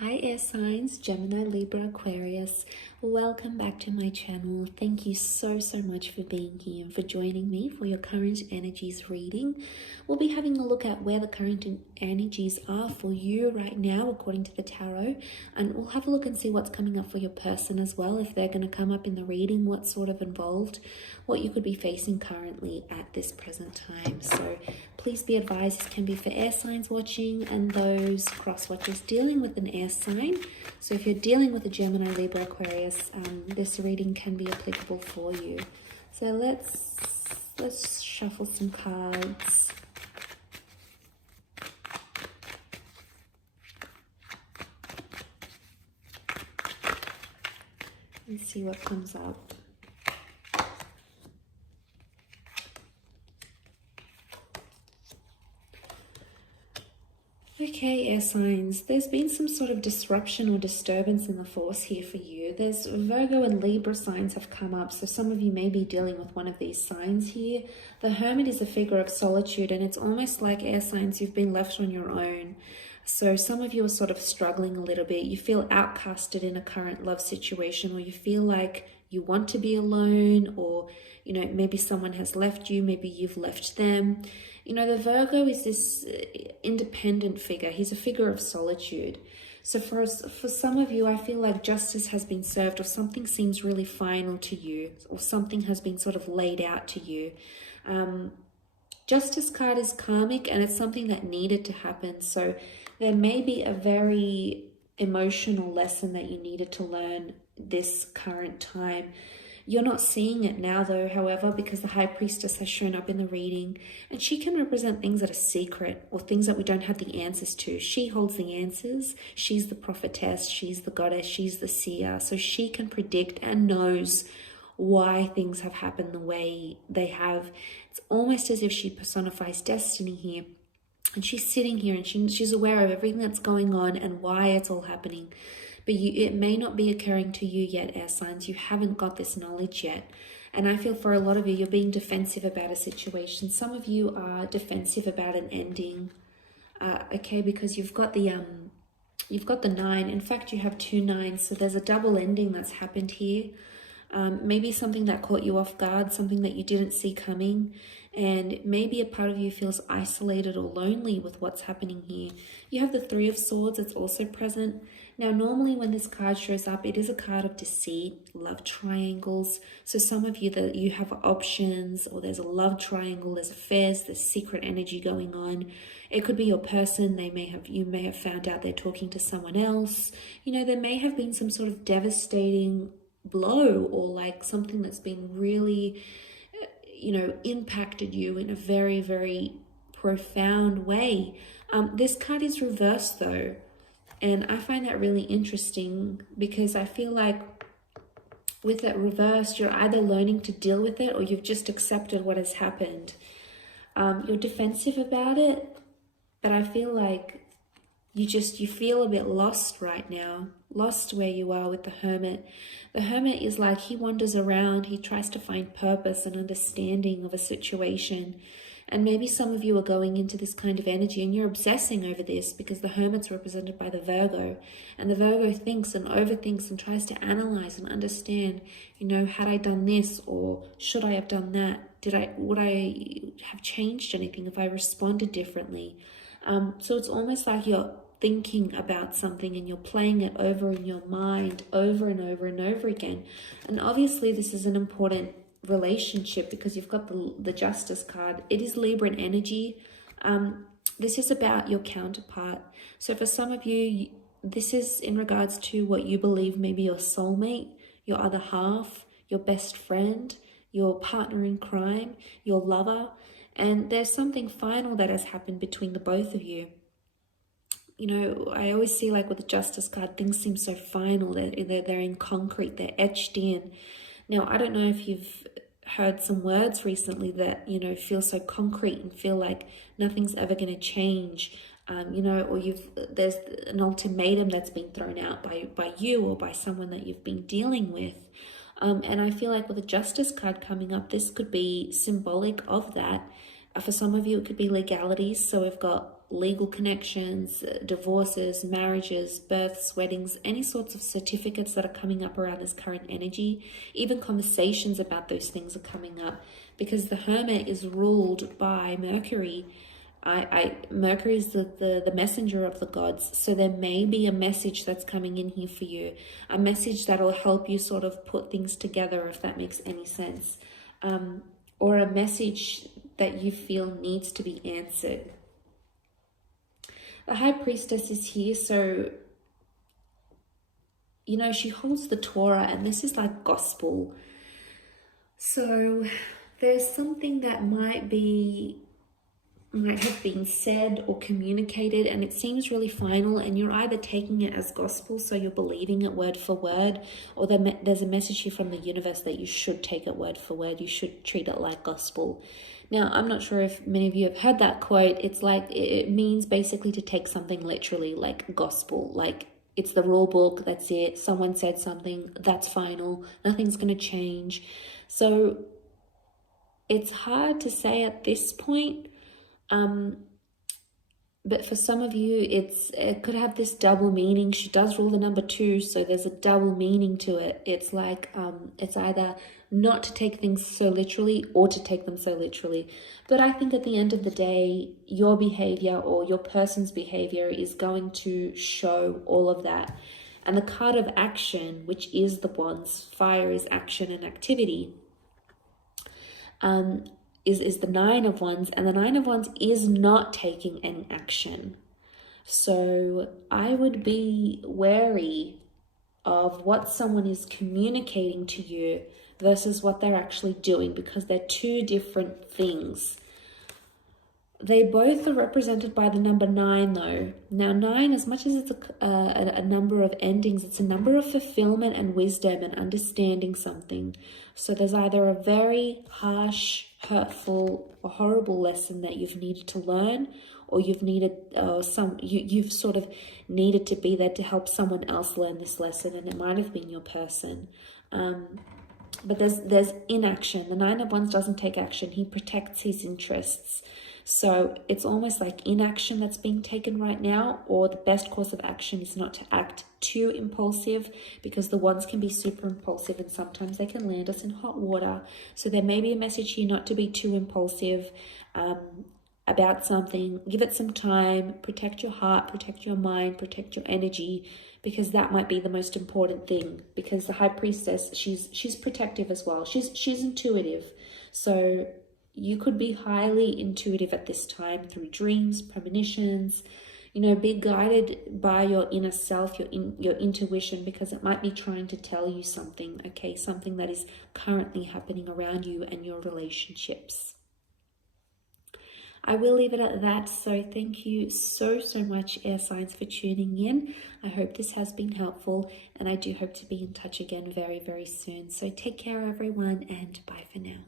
Hi air signs, Gemini, Libra, Aquarius. Welcome back to my channel. Thank you so much for being here and for joining me for your current energies reading. We'll be having a look at where the current energies are for you right now according to the tarot, and we'll have a look and see what's coming up for your person as well, if they're going to come up in the reading, what's sort of involved, what you could be facing currently at this present time. So please be advised, this can be for air signs watching and those cross watchers dealing with an air sign. So if you're dealing with a Gemini, Libra, Aquarius, this reading can be applicable for you. So let's shuffle some cards. And see what comes up. Okay, air signs, there's been some sort of disruption or disturbance in the force here for you. There's Virgo and Libra signs have come up, so some of you may be dealing with one of these signs here. The Hermit is a figure of solitude, and it's almost like air signs, you've been left on your own. So some of you are sort of struggling a little bit. You feel outcasted in a current love situation, or you feel like you want to be alone, or maybe someone has left you, maybe you've left them. The Virgo is this independent figure. He's a figure of solitude. So for some of you, I feel like justice has been served, or something seems really final to you, or something has been sort of laid out to you. Justice card is karmic, and it's something that needed to happen. So there may be a very emotional lesson that you needed to learn this current time. You're not seeing it now though, however, because the High Priestess has shown up in the reading, and she can represent things that are secret or things that we don't have the answers to. She holds the answers. She's the prophetess, she's the goddess, she's the seer. So she can predict and knows why things have happened the way they have. It's almost as if she personifies destiny here. And she's sitting here and she's aware of everything that's going on and why it's all happening. But it may not be occurring to you yet, air signs. You haven't got this knowledge yet. And I feel for a lot of you, you're being defensive about a situation. Some of you are defensive about an ending, okay, because you've got the 9. In fact, you have 2 9s, so there's a double ending that's happened here. Maybe something that caught you off guard, something that you didn't see coming, and maybe a part of you feels isolated or lonely with what's happening here. You have the 3 of Swords, it's also present. Now, normally when this card shows up, it is a card of deceit, love triangles. So some of you, that you have options, or there's a love triangle, there's affairs, there's secret energy going on. It could be your person. You may have found out they're talking to someone else. There may have been some sort of devastating blow, or like something that's been really impacted you in a very, very profound way. This card is reversed though, and I find that really interesting, because I feel like with it reversed, you're either learning to deal with it, or you've just accepted what has happened. You're defensive about it, but I feel like you feel a bit lost right now, lost where you are with the Hermit. The Hermit is like, he wanders around, he tries to find purpose and understanding of a situation. And maybe some of you are going into this kind of energy and you're obsessing over this, because the Hermit's represented by the Virgo. And the Virgo thinks and overthinks and tries to analyze and understand, had I done this, or should I have done that? Would I have changed anything if I responded differently? So it's almost like you're thinking about something and you're playing it over in your mind over and over and over again. And obviously this is an important relationship, because you've got the Justice card. It is Libran energy. This is about your counterpart. So for some of you, this is in regards to what you believe maybe your soulmate, your other half, your best friend, your partner in crime, your lover. And there's something final that has happened between the both of you. I always see, like with the Justice card, things seem so final. They're in concrete, they're etched in. Now, I don't know if you've heard some words recently that, feel so concrete and feel like nothing's ever going to change, or there's an ultimatum that's been thrown out by you or by someone that you've been dealing with. And I feel like with the Justice card coming up, this could be symbolic of that. For some of you, it could be legalities. So we've got legal connections, divorces, marriages, births, weddings, any sorts of certificates that are coming up around this current energy. Even conversations about those things are coming up, because the Hermit is ruled by Mercury. Mercury is the messenger of the gods, so there may be a message that's coming in here for you, a message that will help you sort of put things together, if that makes any sense, or a message that you feel needs to be answered. The High Priestess is here, so you know, she holds the Torah, and this is like gospel. So there's something that might have been said or communicated, and it seems really final, and you're either taking it as gospel, so you're believing it word for word, or there's a message here from the universe that you should take it word for word. You should treat it like gospel. Now, I'm not sure if many of you have heard that quote. It's like, it means basically to take something literally, like gospel, like it's the rule book, that's it. Someone said something, that's final, nothing's going to change. So it's hard to say at this point. But for some of you, it could have this double meaning. She does rule the number 2, so there's a double meaning to it. It's like, it's either not to take things so literally or to take them so literally. But I think at the end of the day, your behavior or your person's behavior is going to show all of that. And the card of action, which is the Wands, fire is action and activity, is the Nine of Wands, and the Nine of Wands is not taking any action. So I would be wary of what someone is communicating to you versus what they're actually doing, because they're two different things. They both are represented by the number 9 though. Now 9, as much as it's a number of endings, it's a number of fulfillment and wisdom and understanding something. So there's either a very harsh, hurtful, or horrible lesson that you've needed to learn, or you've needed you've sort of needed to be there to help someone else learn this lesson, and it might have been your person. But there's inaction. The Nine of Wands doesn't take action. He protects his interests. So it's almost like inaction that's being taken right now, or the best course of action is not to act too impulsive, because the Wands can be super impulsive and sometimes they can land us in hot water. So there may be a message here not to be too impulsive about something. Give it some time, protect your heart, protect your mind, protect your energy, because that might be the most important thing. Because the High Priestess, she's protective as well. She's intuitive. So you could be highly intuitive at this time through dreams, premonitions. You know, be guided by your inner self, your intuition, because it might be trying to tell you something, okay? Something that is currently happening around you and your relationships. I will leave it at that. So thank you so much, air signs, for tuning in. I hope this has been helpful, and I do hope to be in touch again very, very soon. So take care, everyone, and bye for now.